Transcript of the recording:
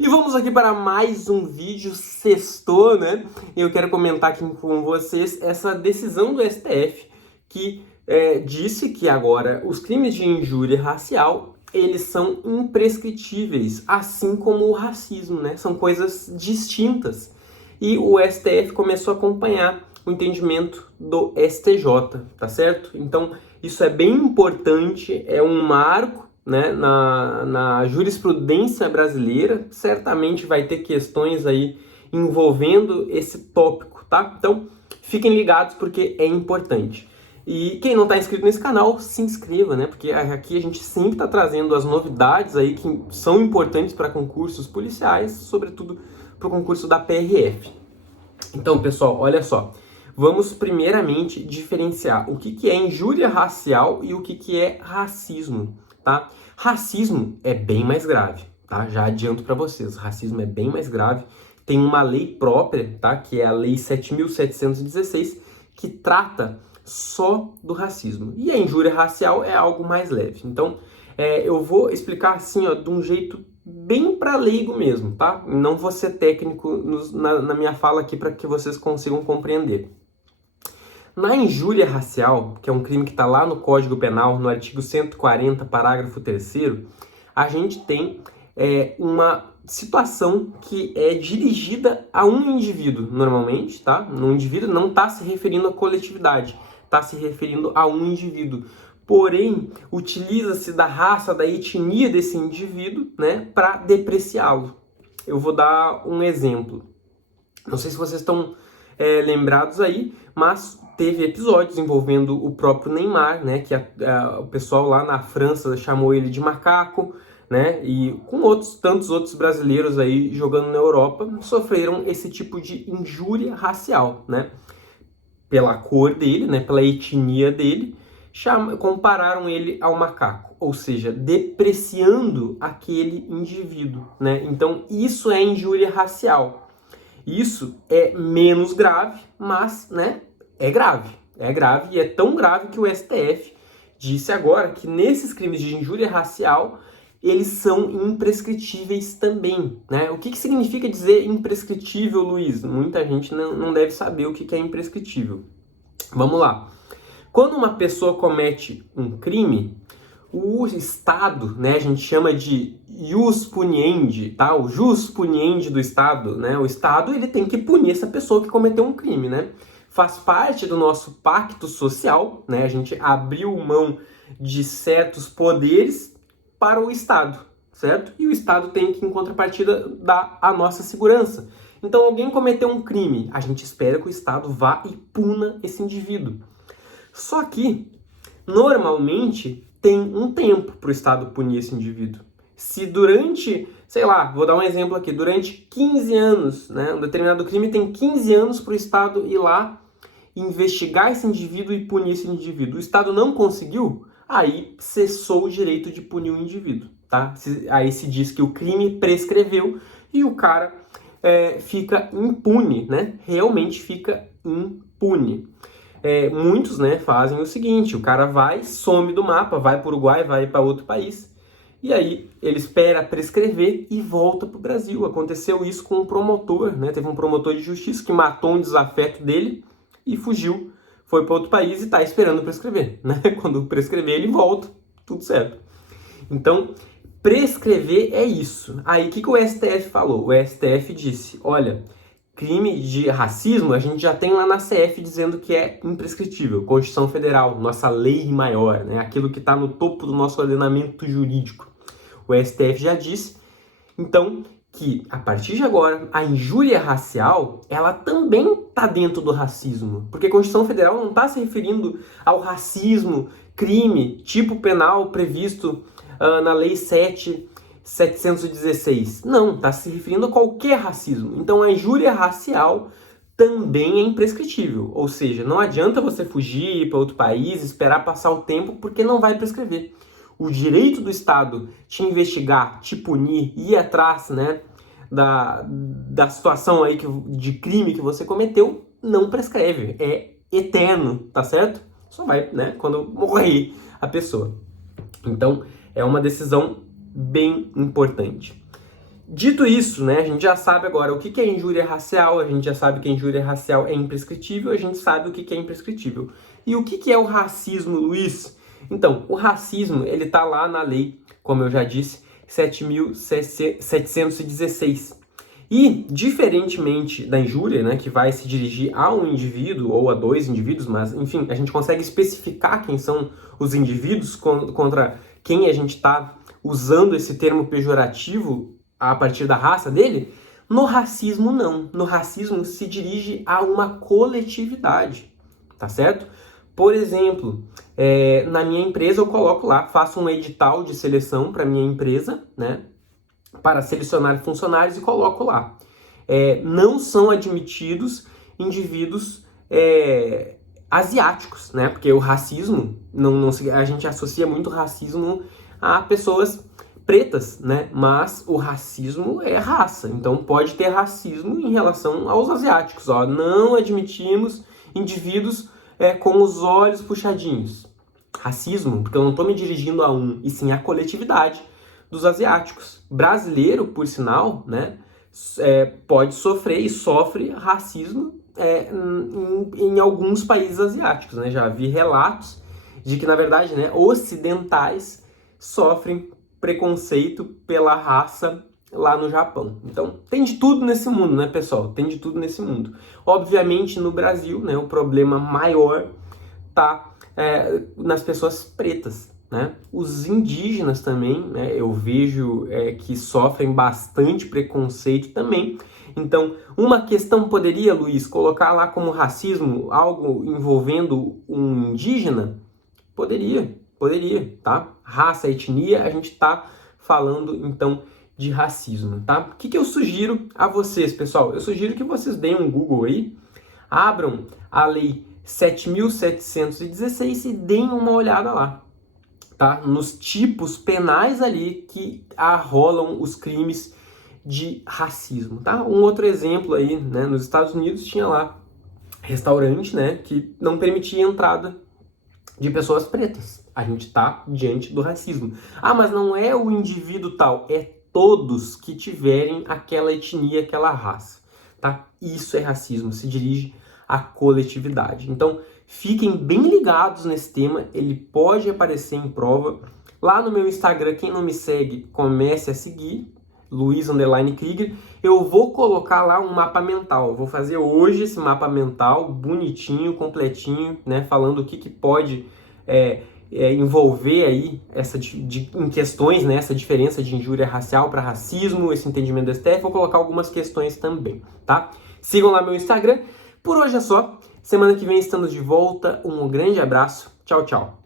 E vamos aqui para mais um vídeo, sextou, né? Eu quero comentar aqui com vocês essa decisão do STF que disse que agora os crimes de injúria racial, eles são imprescritíveis, assim como o racismo, né? São coisas distintas. E o STF começou a acompanhar o entendimento do STJ, tá certo? Então, isso é bem importante, é um marco, né, na jurisprudência brasileira. Certamente vai ter questões aí envolvendo esse tópico, tá? Então, fiquem ligados porque é importante. E quem não está inscrito nesse canal, se inscreva, né? Porque aqui a gente sempre está trazendo as novidades aí que são importantes para concursos policiais, sobretudo para o concurso da PRF. Então, pessoal, olha só. Vamos primeiramente diferenciar o que é injúria racial e o que é racismo, tá? Racismo é bem mais grave, tá? Já adianto para vocês, racismo é bem mais grave. Tem uma lei própria, tá? Que é a Lei 7.716, que trata só do racismo. E a injúria racial é algo mais leve. Então, eu vou explicar assim, ó, de um jeito bem para leigo mesmo, tá? Não vou ser técnico na minha fala aqui para que vocês consigam compreender. Na injúria racial, que é um crime que está lá no Código Penal, no artigo 140, parágrafo 3º, a gente tem uma situação que é dirigida a um indivíduo, normalmente, tá? Um indivíduo não está se referindo à coletividade, está se referindo a um indivíduo. Porém, utiliza-se da raça, da etnia desse indivíduo, né, para depreciá-lo. Eu vou dar um exemplo. Não sei se vocês estão lembrados aí, mas teve episódios envolvendo o próprio Neymar, né, que o pessoal lá na França chamou ele de macaco, né, e com tantos outros brasileiros aí jogando na Europa sofreram esse tipo de injúria racial, né, pela cor dele, né, pela etnia dele, compararam ele ao macaco, ou seja, depreciando aquele indivíduo, né? Então isso é injúria racial. Isso é menos grave, mas, né, é grave e é tão grave que o STF disse agora que nesses crimes de injúria racial eles são imprescritíveis também, né? O que significa dizer imprescritível, Luiz? Muita gente não deve saber o que é imprescritível. Vamos lá. Quando uma pessoa comete um crime, o Estado, né, a gente chama de ius puniendi, tá? O jus puniendi do Estado, né? O Estado, ele tem que punir essa pessoa que cometeu um crime, né? Faz parte do nosso pacto social, né? A gente abriu mão de certos poderes para o Estado, certo? E o Estado tem que, em contrapartida, dar a nossa segurança. Então, alguém cometeu um crime, a gente espera que o Estado vá e puna esse indivíduo. Só que, normalmente, tem um tempo para o Estado punir esse indivíduo. Se durante, sei lá, vou dar um exemplo aqui, durante 15 anos, né, um determinado crime tem 15 anos para o Estado ir lá investigar esse indivíduo e punir esse indivíduo. O Estado não conseguiu, aí cessou o direito de punir o indivíduo, tá? Aí se diz que o crime prescreveu e o cara fica impune, né? Realmente fica impune. Muitos, né, fazem o seguinte: o cara vai, some do mapa, vai para o Uruguai, vai para outro país, e aí ele espera prescrever e volta para o Brasil. Aconteceu isso com um promotor, né? Teve um promotor de justiça que matou um desafeto dele e fugiu, foi para outro país e está esperando prescrever, né? Quando prescrever ele volta, tudo certo. Então, prescrever é isso. Aí o que o STF falou? O STF disse: olha, crime de racismo a gente já tem lá na CF dizendo que é imprescritível, Constituição Federal, nossa lei maior, né? Aquilo que está no topo do nosso ordenamento jurídico. O STF já disse, então, que a partir de agora a injúria racial ela também está dentro do racismo, porque a Constituição Federal não está se referindo ao racismo, crime, tipo penal previsto na Lei 7.716. Não, está se referindo a qualquer racismo. Então a injúria racial também é imprescritível, ou seja, não adianta você fugir para outro país, esperar passar o tempo, porque não vai prescrever. O direito do Estado te investigar, te punir, ir atrás, né, da situação aí de crime que você cometeu, não prescreve. É eterno, tá certo? Só vai, né, quando morrer a pessoa. Então, é uma decisão bem importante. Dito isso, né, a gente já sabe agora o que é injúria racial, a gente já sabe que a injúria racial é imprescritível, a gente sabe o que é imprescritível. E o que é o racismo, Luiz? Então, o racismo, ele tá lá na lei, como eu já disse, 7.716. E, diferentemente da injúria, né, que vai se dirigir a um indivíduo ou a dois indivíduos, mas, enfim, a gente consegue especificar quem são os indivíduos contra quem a gente está usando esse termo pejorativo a partir da raça dele. No racismo, não. No racismo se dirige a uma coletividade, tá certo? Por exemplo, na minha empresa eu coloco lá, faço um edital de seleção para minha empresa, né, para selecionar funcionários e coloco lá. Não são admitidos indivíduos asiáticos, né? Porque o racismo, a gente associa muito racismo a pessoas pretas, né? Mas o racismo é raça, então pode ter racismo em relação aos asiáticos. Ó. Não admitimos indivíduos com os olhos puxadinhos. Racismo, porque eu não estou me dirigindo a um, e sim a coletividade dos asiáticos. Brasileiro, por sinal, né, pode sofrer e sofre racismo em alguns países asiáticos. Né? Já vi relatos de que, na verdade, né, ocidentais sofrem preconceito pela raça lá no Japão. Então, tem de tudo nesse mundo, né, pessoal? Tem de tudo nesse mundo. Obviamente, no Brasil, né, o problema maior tá nas pessoas pretas, né? Os indígenas também, né, eu vejo que sofrem bastante preconceito também. Então, uma questão poderia, Luiz, colocar lá como racismo algo envolvendo um indígena? Poderia, tá? Raça, etnia, a gente tá falando, então, de racismo, tá? O que eu sugiro a vocês, pessoal? Eu sugiro que vocês deem um Google aí, abram a lei 7.716 e deem uma olhada lá, tá? Nos tipos penais ali que arrolam os crimes de racismo, tá? Um outro exemplo aí, né? Nos Estados Unidos tinha lá restaurante, né? Que não permitia a entrada de pessoas pretas. A gente tá diante do racismo. Ah, mas não é o indivíduo tal, é todos que tiverem aquela etnia, aquela raça, tá? Isso é racismo, se dirige à coletividade. Então, fiquem bem ligados nesse tema, ele pode aparecer em prova. Lá no meu Instagram, quem não me segue, comece a seguir, Luiz_Krieger. Eu vou colocar lá um mapa mental. Eu vou fazer hoje esse mapa mental bonitinho, completinho, né? Falando o que pode envolver aí em questões, né? Essa diferença de injúria racial para racismo, esse entendimento do STF. Vou colocar algumas questões também, tá? Sigam lá meu Instagram. Por hoje é só. Semana que vem estamos de volta. Um grande abraço. Tchau, tchau.